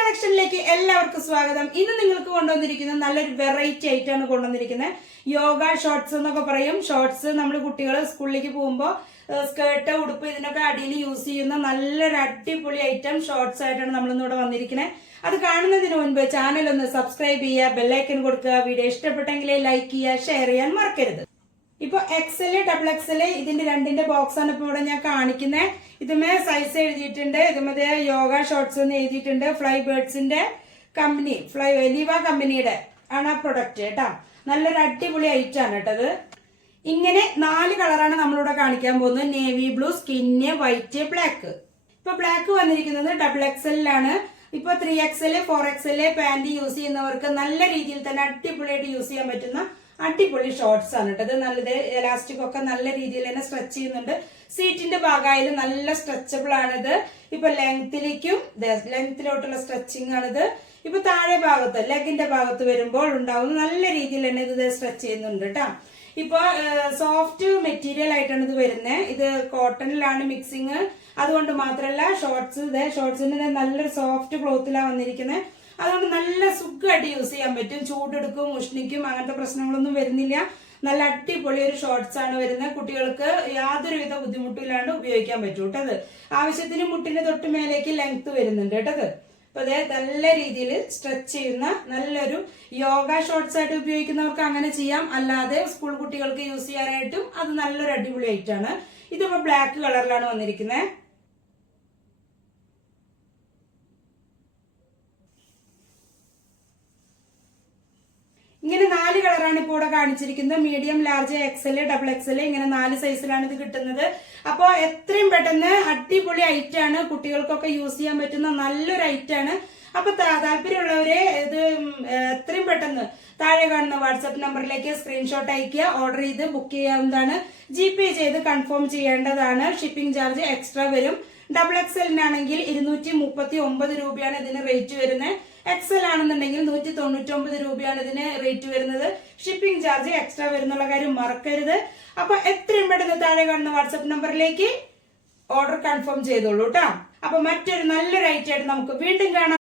കളക്ഷനിലേക്ക് എല്ലാവർക്കും സ്വാഗതം. ഇന്ന് നിങ്ങൾക്ക് കൊണ്ടുവന്നിരിക്കുന്ന നല്ലൊരു വെറൈറ്റി ആയിട്ടാണ് കൊണ്ടുവന്നിരിക്കുന്നത്. യോഗ ഷോർട്സ് എന്നൊക്കെ പറയും. ഷോർട്സ് നമ്മൾ കുട്ടികൾ സ്കൂളിലേക്ക് പോകുമ്പോൾ സ്കേർട്ട്, ഉടുപ്പ് ഇതിനൊക്കെ അടിയിൽ യൂസ് ചെയ്യുന്ന നല്ലൊരു അടിപൊളി ഐറ്റം ഷോർട്സ് ആയിട്ടാണ് നമ്മളിന്നിവിടെ വന്നിരിക്കുന്നത്. അത് കാണുന്നതിന് മുൻപ് ചാനൽ ഒന്ന് സബ്സ്ക്രൈബ് ചെയ്യുക, ബെല്ലൈക്കൺ കൊടുക്കുക. വീഡിയോ ഇഷ്ടപ്പെട്ടെങ്കിൽ ലൈക്ക് ചെയ്യുക, ഷെയർ ചെയ്യാൻ മറക്കരുത്. ഇപ്പൊ എക്സല്, ഡബിൾ എക്സല് ഇതിന്റെ രണ്ടിന്റെ ബോക്സ് ആണ് ഇപ്പൊ ഇവിടെ ഞാൻ കാണിക്കുന്നത്. ഇതുമേ സൈസ് എഴുതിയിട്ടുണ്ട്. ഇതുമേ യോഗ ഷോർട്സ് എന്ന് എഴുതിയിട്ടുണ്ട്. ഫ്ലൈ ബേർഡ്സിന്റെ കമ്പനി, ലിവ കമ്പനിയുടെ ആണ് ആ പ്രൊഡക്റ്റ് കേട്ടോ. നല്ലൊരു അടിപൊളി ഐറ്റം ആണ് കേട്ടത്. ഇങ്ങനെ 4 കളറാണ് നമ്മളിവിടെ കാണിക്കാൻ പോകുന്നത്. Navy blue, skin, white, black. ഇപ്പൊ ബ്ലാക്ക് വന്നിരിക്കുന്നത് ഡബിൾ എക്സലിലാണ്. ഇപ്പൊ 3XL, 4XL പാന്റ് യൂസ് ചെയ്യുന്നവർക്ക് നല്ല രീതിയിൽ തന്നെ അടിപൊളിയായിട്ട് യൂസ് ചെയ്യാൻ പറ്റുന്ന അടിപൊളി ഷോർട്സ് ആണ് കേട്ടത്. നല്ലത് എലാസ്റ്റിക് ഒക്കെ നല്ല രീതിയിൽ തന്നെ സ്ട്രെച്ച് ചെയ്യുന്നുണ്ട്. സീറ്റിന്റെ ഭാഗമായാലും നല്ല സ്ട്രെച്ചബിൾ ആണിത്. ഇപ്പൊ ലെങ്തിലോട്ടുള്ള സ്ട്രെച്ചിങ് ആണിത്. ഇപ്പൊ താഴെ ഭാഗത്ത് ലെഗിന്റെ ഭാഗത്ത് വരുമ്പോൾ ഉണ്ടാവുന്ന നല്ല രീതിയിൽ തന്നെ ഇത് സ്ട്രെച്ച് ചെയ്യുന്നുണ്ട് കേട്ടോ. ഇപ്പൊ സോഫ്റ്റ് മെറ്റീരിയൽ ആയിട്ടാണ് ഇത് വരുന്നത്. ഇത് കോട്ടണിലാണ് മിക്സിങ്. അതുകൊണ്ട് മാത്രമല്ല ഷോർട്സിന്റെ നല്ലൊരു സോഫ്റ്റ് ക്ലോത്തിലാണ് വന്നിരിക്കുന്നത്. അതുകൊണ്ട് നല്ല സുഖമായിട്ട് യൂസ് ചെയ്യാൻ പറ്റും. ചൂടെടുക്കും, ഉഷ്ണിക്കും, അങ്ങനത്തെ പ്രശ്നങ്ങളൊന്നും വരുന്നില്ല. നല്ല അടിപൊളി ഒരു ഷോർട്സ് ആണ് വരുന്നത്. കുട്ടികൾക്ക് യാതൊരുവിധ ബുദ്ധിമുട്ടില്ലാണ്ട് ഉപയോഗിക്കാൻ പറ്റും കേട്ടത്. ആവശ്യത്തിന് മുട്ടിന്റെ തൊട്ട് മേലേക്ക് ലെങ്ത് വരുന്നുണ്ട് കേട്ടത്. അപ്പൊ അതേ നല്ല രീതിയിൽ സ്ട്രെച്ച് ചെയ്യുന്ന നല്ലൊരു യോഗ ഷോർട്സ് ആയിട്ട് ഉപയോഗിക്കുന്നവർക്ക് അങ്ങനെ ചെയ്യാം. അല്ലാതെ സ്കൂൾ കുട്ടികൾക്ക് യൂസ് ചെയ്യാനായിട്ടും അത് നല്ലൊരു അടിപൊളി ആയിട്ടാണ്. ഇതിപ്പോ ബ്ലാക്ക് കളറിലാണ് വന്നിരിക്കുന്നത്. ഇങ്ങനെ 4 കളറാണ് ഇപ്പോൾ ഇവിടെ കാണിച്ചിരിക്കുന്നത്. Medium, large, XL, double XL ഇങ്ങനെ 4 സൈസിലാണ് ഇത് കിട്ടുന്നത്. അപ്പോൾ എത്രയും പെട്ടെന്ന് അടിപൊളി ഐറ്റാണ്. കുട്ടികൾക്കൊക്കെ യൂസ് ചെയ്യാൻ പറ്റുന്ന നല്ലൊരു ഐറ്റാണ്. അപ്പൊ താല്പര്യമുള്ളവരെ ഇത് എത്രയും പെട്ടെന്ന് താഴെ കാണുന്ന വാട്സാപ്പ് നമ്പറിലേക്ക് സ്ക്രീൻഷോട്ട് അയക്കുക. ഓർഡർ ചെയ്ത് ബുക്ക് ചെയ്യാവുന്നതാണ്. GPay ചെയ്ത് കൺഫേം ചെയ്യേണ്ടതാണ്. ഷിപ്പിംഗ് ചാർജ് എക്സ്ട്രാ വരും. ഡബിൾ എക്സലിനാണെങ്കിൽ 239 രൂപയാണ് ഇതിന് റേറ്റ് വരുന്നത്. എക്സൽ ആണെന്നുണ്ടെങ്കിൽ 199 രൂപയാണ് ഇതിന് റേറ്റ് വരുന്നത്. ഷിപ്പിംഗ് ചാർജ് എക്സ്ട്രാ വരുന്നുള്ള കാര്യം മറക്കരുത്. അപ്പൊ എത്രയും പെട്ടെന്ന് താഴെ കാണുന്ന വാട്സാപ്പ് നമ്പറിലേക്ക് ഓർഡർ കൺഫേം ചെയ്തോളൂ കേട്ടോ. അപ്പൊ മറ്റൊരു നല്ലൊരു ഐറ്റം ആയിട്ട് നമുക്ക് വീണ്ടും കാണാം.